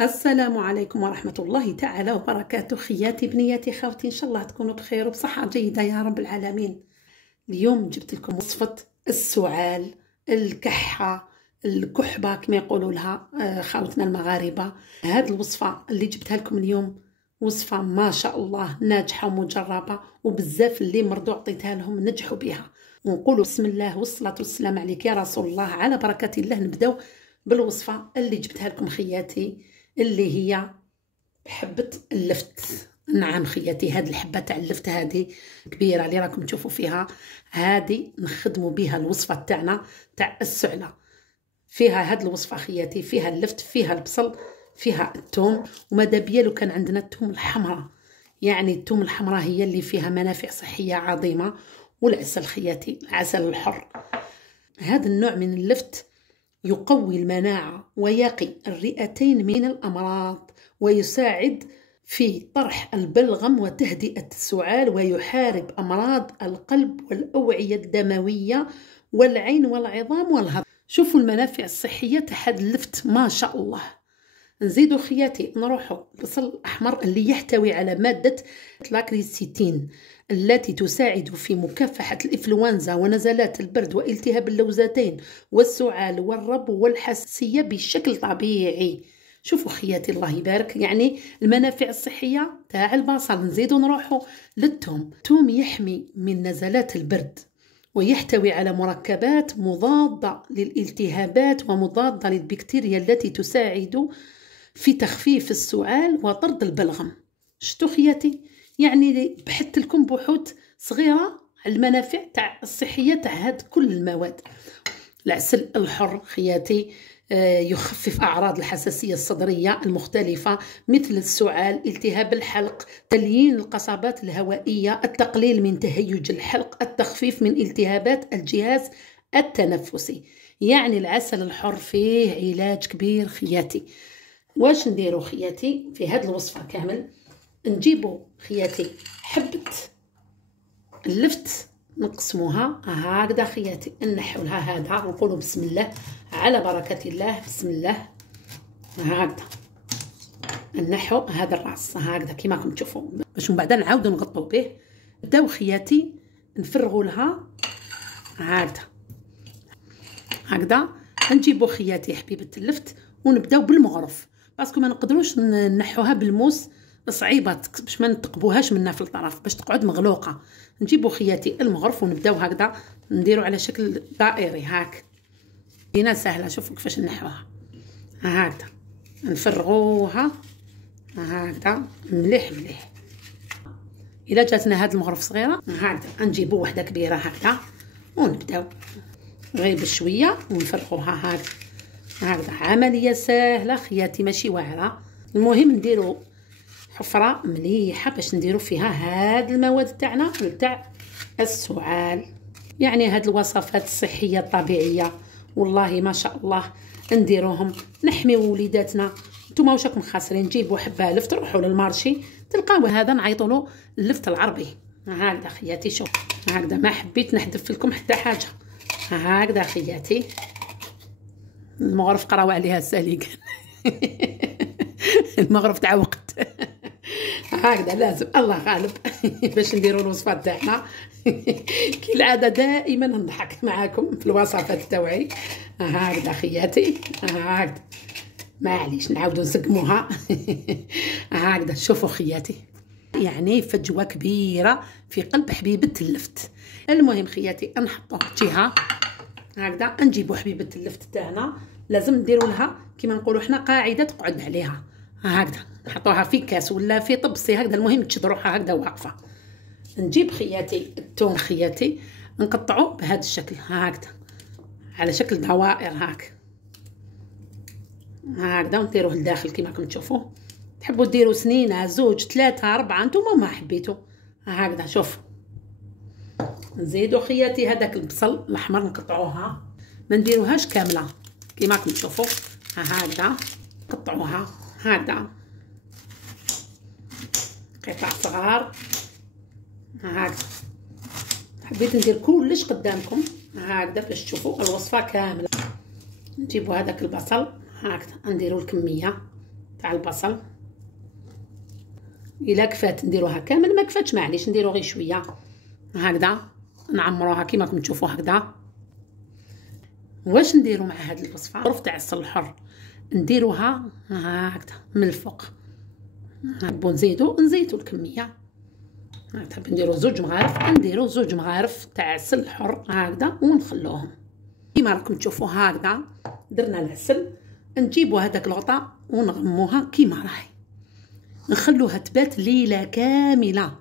السلام عليكم ورحمة الله تعالى وبركاته. خياتي بنياتي خوتي، إن شاء الله تكونوا بخير وبصحة جيدة يا رب العالمين. اليوم جبت لكم وصفة السعال، الكحة، الكحبة كما يقولوا لها خاوتنا المغاربة. هذه الوصفة اللي جبتها لكم اليوم وصفة ما شاء الله ناجحة ومجربة، وبزاف اللي مرضوا عطيتها لهم نجحوا بها. ونقولوا بسم الله والصلاة والسلام عليك يا رسول الله. على بركة الله نبداو بالوصفة اللي جبتها لكم خياتي، اللي هي حبة اللفت. نعم خياتي، هاد الحبة تاع اللفت هذه كبيرة اللي راكم تشوفوا فيها، هذه نخدموا بها الوصفة تاعنا تاع السعلة. فيها هاد الوصفة خياتي، فيها اللفت، فيها البصل، فيها الثوم، وماذا بيا لو كان عندنا الثوم الحمراء. يعني الثوم الحمراء هي اللي فيها منافع صحية عظيمة. والعسل خياتي، العسل الحر. هذا النوع من اللفت يقوي المناعة ويقي الرئتين من الأمراض، ويساعد في طرح البلغم وتهدئة السعال، ويحارب أمراض القلب والأوعية الدموية والعين والعظام والهضم. شوفوا المنافع الصحية تاع هذا اللفت ما شاء الله. نزيدوا خياتي نروحوا البصل الأحمر اللي يحتوي على مادة لاكريسيتين التي تساعد في مكافحة الإنفلونزا ونزلات البرد والتهاب اللوزتين والسعال والربو والحساسية بشكل طبيعي. شوفوا خياتي الله يبارك، يعني المنافع الصحية تاع البصل. نزيدوا نروحوا للثوم. الثوم يحمي من نزلات البرد، ويحتوي على مركبات مضادة للالتهابات ومضادة للبكتيريا التي تساعد في تخفيف السعال وطرد البلغم. شتو خياتي، يعني بحثت لكم بحوث صغيرة على المنافع تاع الصحية تاع هاد كل المواد. العسل الحر خياتي يخفف أعراض الحساسية الصدرية المختلفة مثل السعال، التهاب الحلق، تليين القصبات الهوائية، التقليل من تهيج الحلق، التخفيف من التهابات الجهاز التنفسي. يعني العسل الحر فيه علاج كبير خياتي. واش نديرو خياتي في هاد الوصفة كامل؟ نجيبو خياتي حبة اللفت نقسموها هكذا خياتي، نحو لها هذا ونقولوا بسم الله على بركة الله. بسم الله هكذا نحو هذا الراس هكذا كيما راكم تشوفوا، باش من بعد نعاودو نغطو به. نبداو خياتي نفرغوا لها هكذا. نجيبو خياتي حبيبة اللفت ونبداو بالمغرف، باسكو ما نقدروش نحوها بالموس، صعيبه باش ما نتقبوهاش منا في الطرف باش تقعد مغلوقه. نجيبو خياتي المغرف ونبداو هكذا نديرو على شكل دائري هاك. هنا سهله، شوفوا كيفاش نحوها هكذا. نفرغوها هكذا مليح مليح. الا جاتنا هاد المغرف صغيره هكذا نجيبو وحده كبيره هكذا ونبداو غير بشويه ونفرغوها هكذا. عمليه سهله خياتي ماشي واعره. المهم نديرو حفره مليحه باش نديرو فيها هاد المواد تاعنا تاع السعال. يعني هاد الوصفات الصحيه الطبيعيه والله ما شاء الله نديروهم نحميو وليداتنا. نتوما واش راكم خاسرين؟ جيبوا حبه لفت، روحوا للمارشي تلقاو هذا نعيطوا اللفت العربي هكذا خياتي. شوف هكذا، ما حبيت نحذف لكم حتى حاجه هكذا خياتي. المغرف قراو عليها الساليق المغرف تاع وقت هكذا لازم الله غالب باش نديروا الوصفات تاعنا كي العاده دائما نضحك معاكم في الوصفات تاوعي هكذا خياتي هكذا. معليش نعاودوا نسقموها هكذا. شوفوا خياتي، يعني فجوه كبيره في قلب حبيبه اللفت. المهم خياتي نحطوها جهه هكذا. نجيبوا حبيبه اللفت تاعنا، لازم نديروا لها كيما نقولوا حنا قاعده تقعد عليها هكذا. نحطوها في كاس ولا في طبسي هكذا، المهم تشدروها هكذا واقفه. نجيب خياتي الثوم خياتي نقطعوه بهذا الشكل هكذا على شكل دوائر هكذا ونديروه لداخل كيما راكم تشوفوا. تحبوا ديروا سنينه، زوج، ثلاثه، اربعه، نتوما ما حبيتوا هكذا. شوف نزيدوا خياتي هذاك البصل الاحمر نقطعوها، ما نديروهاش كامله كيما راكم تشوفوا هكذا. قطعوها هكذا قطع صغار هكذا. حبيت ندير كلش قدامكم هكذا باش تشوفوا الوصفه كامله. نجيبوا هذاك البصل هكذا نديروا الكميه تاع البصل. الا كفات نديروها كامل، ما كفاتش معليش نديرو غير شويه هكذا، نعمروها كيما راكم تشوفوا هكذا. واش نديرو مع هاد الوصفه؟ غرف تاع الصل الحر نديروها هكذا من الفوق، نحبو نزيدو الكميه. تحب نديرو 2 مغارف، نديرو 2 مغارف تاع عسل حر هكذا ونخلوهم كيما راكم تشوفوا هكذا. درنا العسل، نجيبو هذاك الغطاء ونغموها كيما راهي، نخلوها تبات ليله كامله.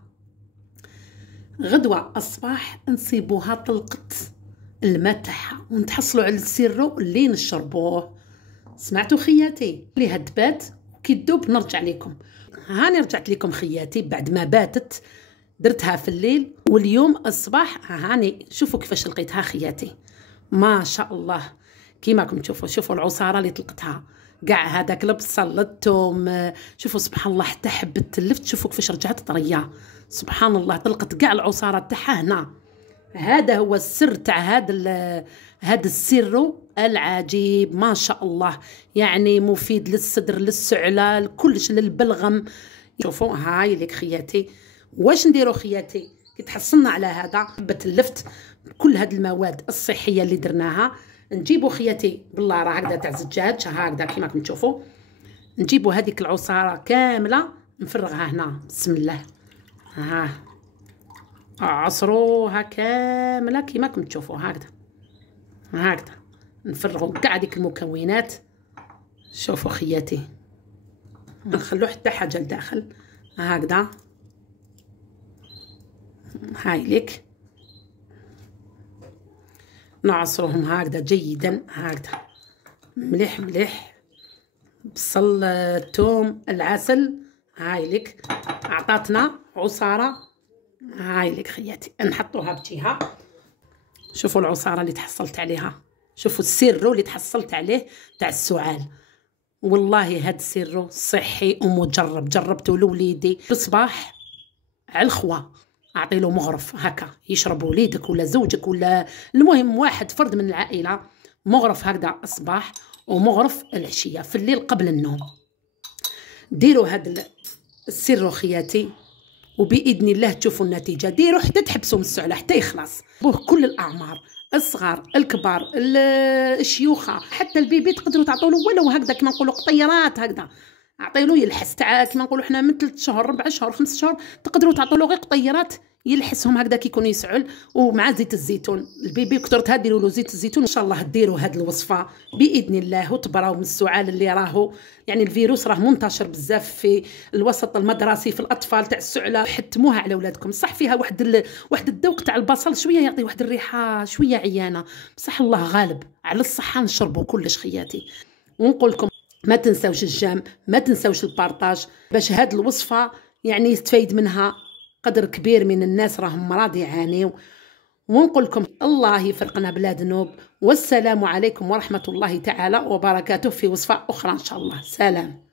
غدوه الصباح نصيبوها طلقت الماء تاعها ونتحصلوا على السيرو اللي نشربوه. سمعتوا خياتي؟ ليها تبات كي تذوب نرجع لكم. هاني رجعت لكم خياتي بعد ما باتت، درتها في الليل واليوم الصباح هاني شوفوا كيفاش لقيتها خياتي، ما شاء الله كيما راكم تشوفوا. شوفوا العصاره اللي طلقتها، كاع هذاك البصل الثوم، شوفوا سبحان الله حتى حبه اللفت شوفوا كيفاش رجعت طريه. سبحان الله طلقت كاع العصاره تاعها هنا. هذا هو السر تاع هذا السيرو العجيب ما شاء الله، يعني مفيد للصدر للسعله لكلش للبلغم. شوفوا هاي ليك خياتي. واش نديرو خياتي كي تحصلنا على هذا حبه اللفت كل هاد المواد الصحيه اللي درناها؟ نجيبو خياتي باللاره هكذا تاع زجاج هكذا كيما راكم تشوفوا، نجيبو هذيك العصاره كامله نفرغها هنا بسم الله، ها عصروها كامله كيما راكم تشوفوا هكذا نفرغوا كاع ديك المكونات. شوفوا خياتي نخلو حتى حاجه لداخل هكذا. هاي ليك نعصروهم هكذا جيدا هكذا مليح مليح، بصل الثوم العسل. هاي ليك عطاتنا عصاره. هاي ليك خياتي نحطوها بجهه. شوفوا العصاره اللي تحصلت عليها، شوفوا السيرو اللي تحصلت عليه تاع السعال. والله هاد السيرو صحي ومجرب، جربته لوليدي بالصباح على الخوا، اعطي له مغرف هكا يشرب وليدك ولا زوجك ولا المهم واحد فرد من العائله، مغرف هكذا الصباح ومغرف العشيه في الليل قبل النوم. ديروا هاد السيرو خياتي وباذن الله تشوفوا النتيجه. ديروا حتى تحبسوا من السعله حتى يخلص. بوه كل الاعمار، الصغار الكبار الشيوخه حتى البيبي تقدروا تعطوا له ولو هكذا كما نقولوا قطيرات هكذا، اعطي له يلحس تاع كما نقولوا حنا من 3 شهور 4 شهور 5 شهور تقدروا تعطوا له غير قطيرات يلحسهم هكذا كي يكون يسعل ومع زيت الزيتون. البيبي كثرتها ديروا له زيت الزيتون. ان شاء الله ديروا هذه الوصفه باذن الله وتبراو من السعال اللي راهو يعني الفيروس راه منتشر بزاف في الوسط المدرسي في الاطفال تاع السعله. حتموها على اولادكم. صح فيها واحد الذوق تاع البصل شويه يعطي واحد الريحه شويه عيانه، بصح الله غالب على الصحه نشربوا كلش خياتي. ونقول لكم ما تنساوش الجام، ما تنساوش البارطاج باش هاد الوصفه يعني يستفيد منها قدر كبير من الناس راهم مرض يعانيو. ونقول لكم الله يفرقنا بلا ذنوب، والسلام عليكم ورحمه الله تعالى وبركاته في وصفه اخرى ان شاء الله. سلام.